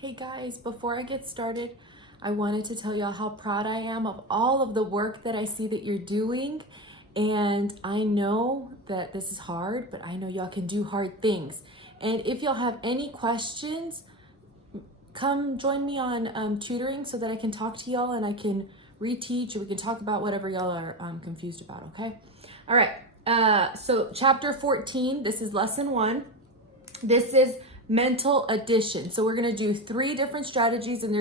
Hey guys, before I get started, I wanted to tell y'all how proud I am of all of the work that I see that you're doing. And I know that this is hard, but I know y'all can do hard things. And if y'all have any questions, come join me on tutoring so that I can talk to y'all and I can reteach or we can talk about whatever y'all are confused about, okay? All right, so chapter 14, this is lesson 1. This is mental addition. So we're gonna do 3 different strategies and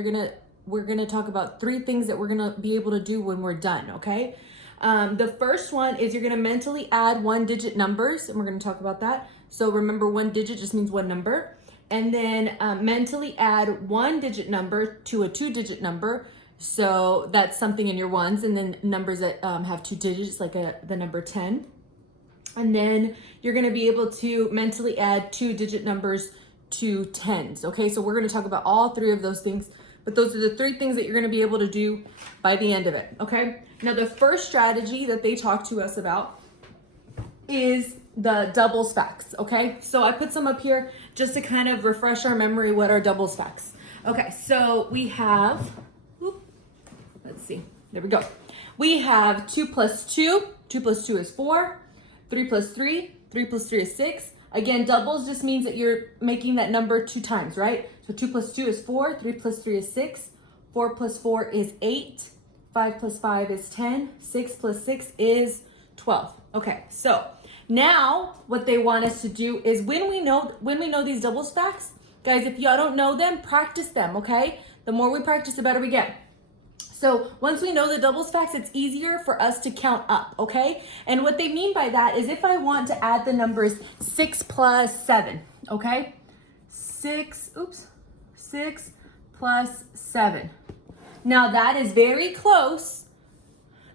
we're gonna talk about 3 things that we're gonna be able to do when we're done, okay? The first one is you're gonna mentally add 1-digit numbers, and we're gonna talk about that. So remember, 1 digit just means 1 number. And then mentally add 1-digit number to a 2-digit number. So that's something in your ones, and then numbers that have 2 digits, like the number 10. And then you're gonna be able to mentally add 2-digit numbers to tens, okay? So we're gonna talk about all 3 of those things, but those are the 3 things that you're gonna be able to do by the end of it, okay? Now the first strategy that they talk to us about is the doubles facts, okay? So I put some up here just to kind of refresh our memory what are doubles facts. Okay, so we have, let's see, there we go. We have 2 plus 2, 2 plus 2 is 4, 3 plus 3, 3 plus 3 is 6. Again, doubles just means that you're making that number 2 times, right? So 2 plus 2 is 4, 3 plus 3 is 6, 4 plus 4 is 8, 5 plus 5 is 10, 6 plus 6 is 12. Okay, so now what they want us to do is when we know these doubles facts, guys, if y'all don't know them, practice them, okay? The more we practice, the better we get. So once we know the doubles facts, it's easier for us to count up, okay? And what they mean by that is if I want to add the numbers 6 plus 7, okay? 6 plus 7. Now that is very close.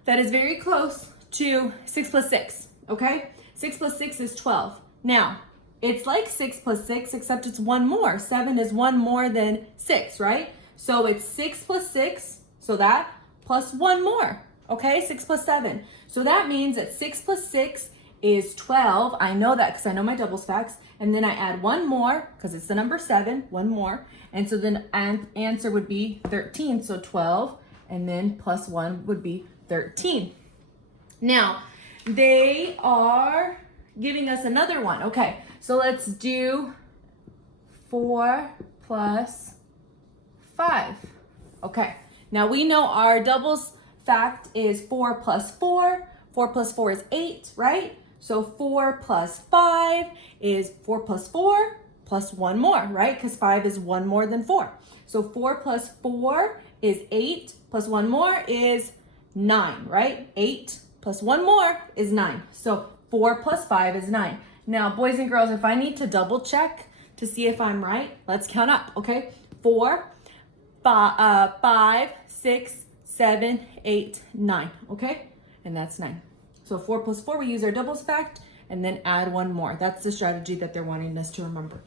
That is very close to 6 plus 6, okay? 6 plus 6 is 12. Now, it's like 6 plus 6, except it's 1 more. 7 is 1 more than 6, right? So it's 6 plus 6, so that, plus 1 more, okay? 6 plus 7. So that means that 6 plus 6 is 12. I know that because I know my doubles facts. And then I add 1 more, because it's the number 7, 1 more. And so then answer would be 13, so 12. And then plus 1 would be 13. Now, they are giving us another one. Okay, so let's do 4 plus 5. Okay. Now we know our doubles fact is 4 plus 4. 4 plus 4 is 8, right? So 4 plus 5 is 4 plus 4 plus 1 more, right? Because 5 is 1 more than 4. So 4 plus 4 is 8 plus 1 more is 9, right? 8 plus 1 more is 9. So 4 plus 5 is 9. Now, boys and girls, if I need to double check to see if I'm right, let's count up, okay? 4, 5, 6, 7, 8, 9, okay? And that's 9. So 4 plus 4, we use our doubles fact and then add 1 more. That's the strategy that they're wanting us to remember.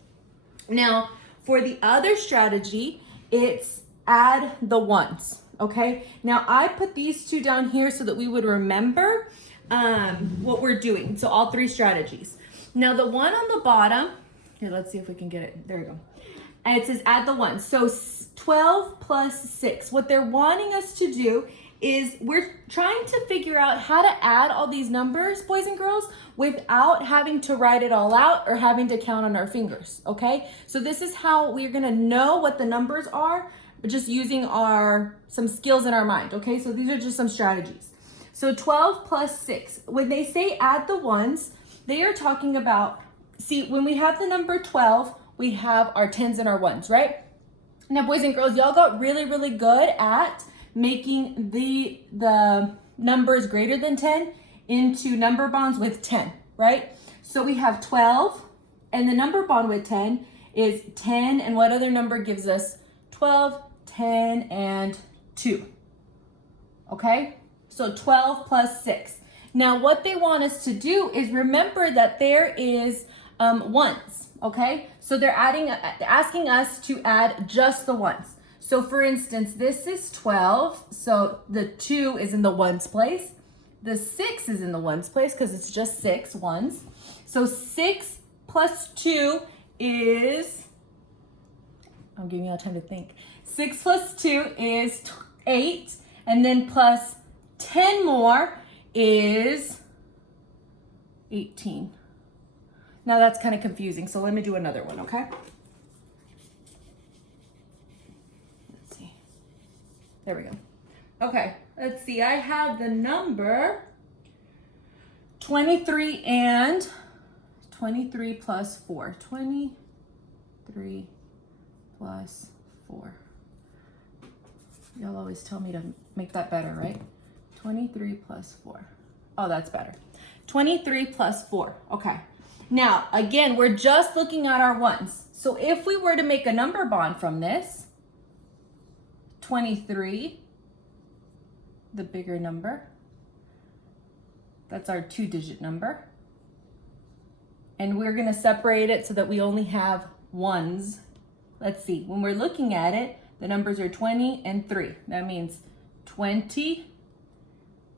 Now, for the other strategy, it's add the ones, okay? Now, I put these 2 down here so that we would remember what we're doing. So all 3 strategies. Now, the one on the bottom, here, let's see if we can get it. There we go. And it says add the ones. So 12 plus 6. What they're wanting us to do is we're trying to figure out how to add all these numbers, boys and girls, without having to write it all out or having to count on our fingers, okay? So this is how we're gonna know what the numbers are, just using some skills in our mind, okay? So these are just some strategies. So 12 plus 6. When they say add the ones, they are talking about, see, when we have the number 12, we have our 10s and our 1s, right? Now, boys and girls, y'all got really, really good at making the numbers greater than 10 into number bonds with 10, right? So we have 12, and the number bond with 10 is 10, and what other number gives us 12, 10, and 2, okay? So 12 plus 6. Now, what they want us to do is remember that there is ones, okay? So they're asking us to add just the ones. So for instance, this is 12, so the 2 is in the ones place. The 6 is in the ones place because it's just 6 ones. So 6 plus 2 is I'm giving you all time to think. 6 plus 2 is 8. And then plus 10 more is 18. Now that's kind of confusing, so let me do another one, okay? Let's see. There we go. Okay, let's see. I have the number 23 and 23 plus 4. 23 plus 4. Y'all always tell me to make that better, right? 23 plus 4. Oh, that's better. 23 plus 4. Okay. Now, again, we're just looking at our ones. So if we were to make a number bond from this, 23, the bigger number, that's our 2-digit number. And we're going to separate it so that we only have ones. Let's see. When we're looking at it, the numbers are 20 and 3. That means 20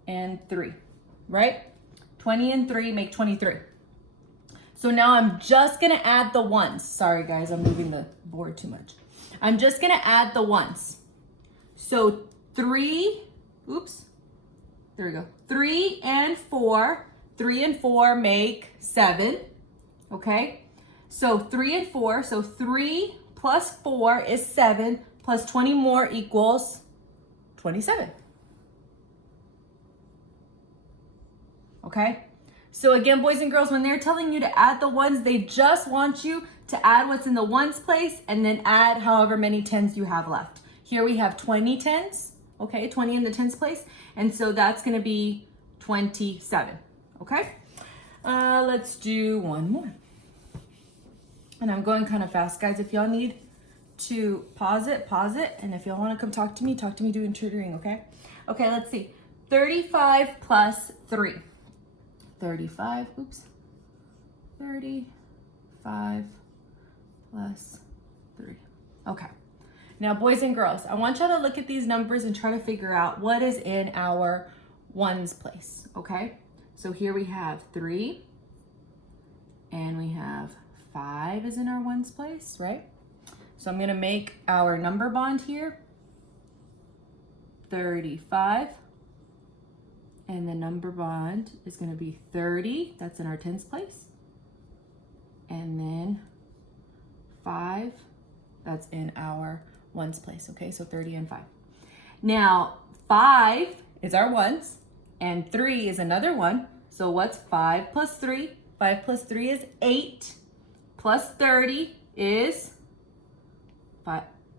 and 3, right? 20 and 3 make 23. So now I'm just going to add the ones. Sorry, guys, I'm moving the board too much. I'm just going to add the ones. So 3, oops, there we go. 3 and 4. 3 and 4 make 7, okay? So 3 and 4, so 3 plus 4 is 7, plus 20 more equals 27. Okay? So again, boys and girls, when they're telling you to add the ones, they just want you to add what's in the ones place and then add however many tens you have left. Here we have 20 tens, okay? 20 in the tens place. And so that's gonna be 27, okay? Let's do one more. And I'm going kind of fast, guys. If y'all need to pause it. And if y'all want to come talk to me doing tutoring, okay? Okay, let's see. 35 plus 3. 35 plus 3. Okay. Now, boys and girls, I want y'all to look at these numbers and try to figure out what is in our ones place, okay? So here we have 3, and we have 5 is in our ones place, right? So I'm gonna make our number bond here, 35, and the number bond is gonna be 30, that's in our tens place, and then 5, that's in our ones place, okay? So 30 and 5. Now, 5 is our ones, and 3 is another one. So what's 5 plus 3? 5 plus 3 is 8, plus 30 is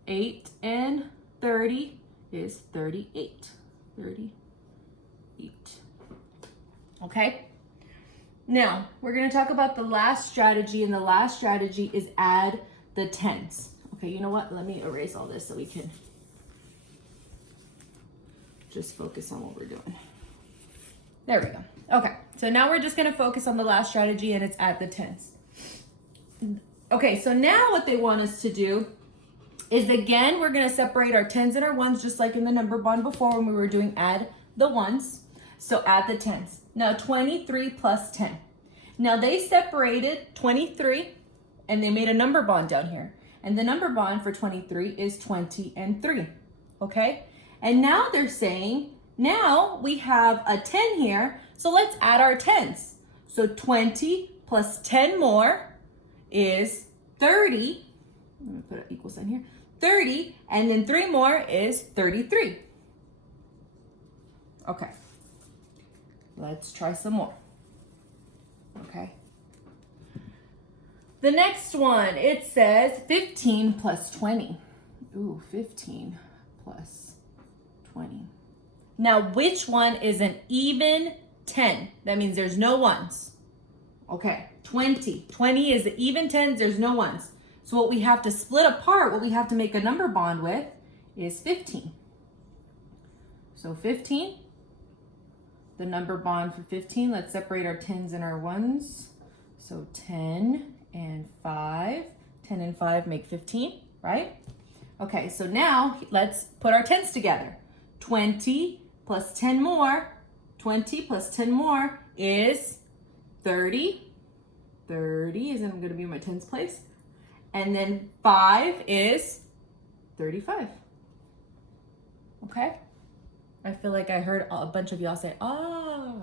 8 and 30 is 38. 38. Okay? Now, we're going to talk about the last strategy, and the last strategy is add the tens. Okay, you know what? Let me erase all this so we can just focus on what we're doing. There we go. Okay, so now we're just going to focus on the last strategy, and it's add the tens. Okay, so now what they want us to do is, again, we're going to separate our tens and our ones just like in the number bond before when we were doing add the ones. So add the tens. Now 23 plus 10. Now they separated 23 and they made a number bond down here. And the number bond for 23 is 20 and 3. Okay? And now they're saying, now we have a 10 here, so let's add our tens. So 20 plus 10 more is 30. I'm going to put an equal sign here. 30, and then 3 more is 33. Okay. Let's try some more. Okay. The next one, it says 15 plus 20. Ooh, 15 plus 20. Now, which one is an even 10? That means there's no ones. Okay, 20. 20 is the even tens, there's no ones. So what we have to split apart, what we have to make a number bond with is 15. So 15, the number bond for 15, let's separate our tens and our ones. So 10 and 5, 10 and 5 make 15, right? Okay, so now let's put our tens together. 20 plus 10 more, 20 plus 10 more is 30. 30 is going to be in my tens place. And then 5 is 35. Okay? I feel like I heard a bunch of y'all say, oh.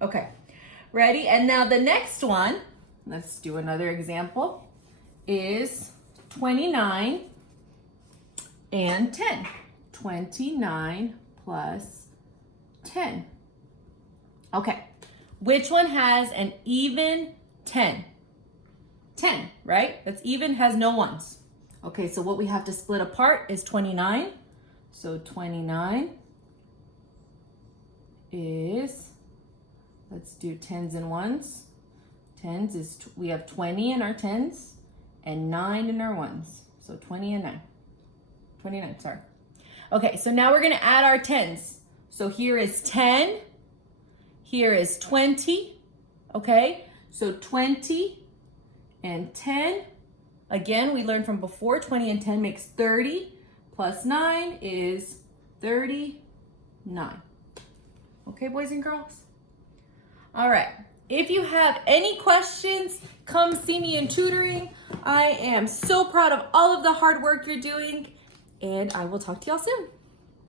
Okay, ready? And now the next one, let's do another example, is 29 and 10. 29 plus 10. Okay, which one has an even 10? 10, right? That's even, has no ones. Okay, so what we have to split apart is 29. So 29 is, let's do tens and ones. Tens is, we have 20 in our tens and 9 in our ones. So 20 and 9. 29, sorry. Okay, so now we're gonna add our tens. So here is 10, here is 20, okay? So 20 and 10, again, we learned from before, 20 and 10 makes 30, plus 9 is 39. Okay, boys and girls? All right, if you have any questions, come see me in tutoring. I am so proud of all of the hard work you're doing, and I will talk to y'all soon.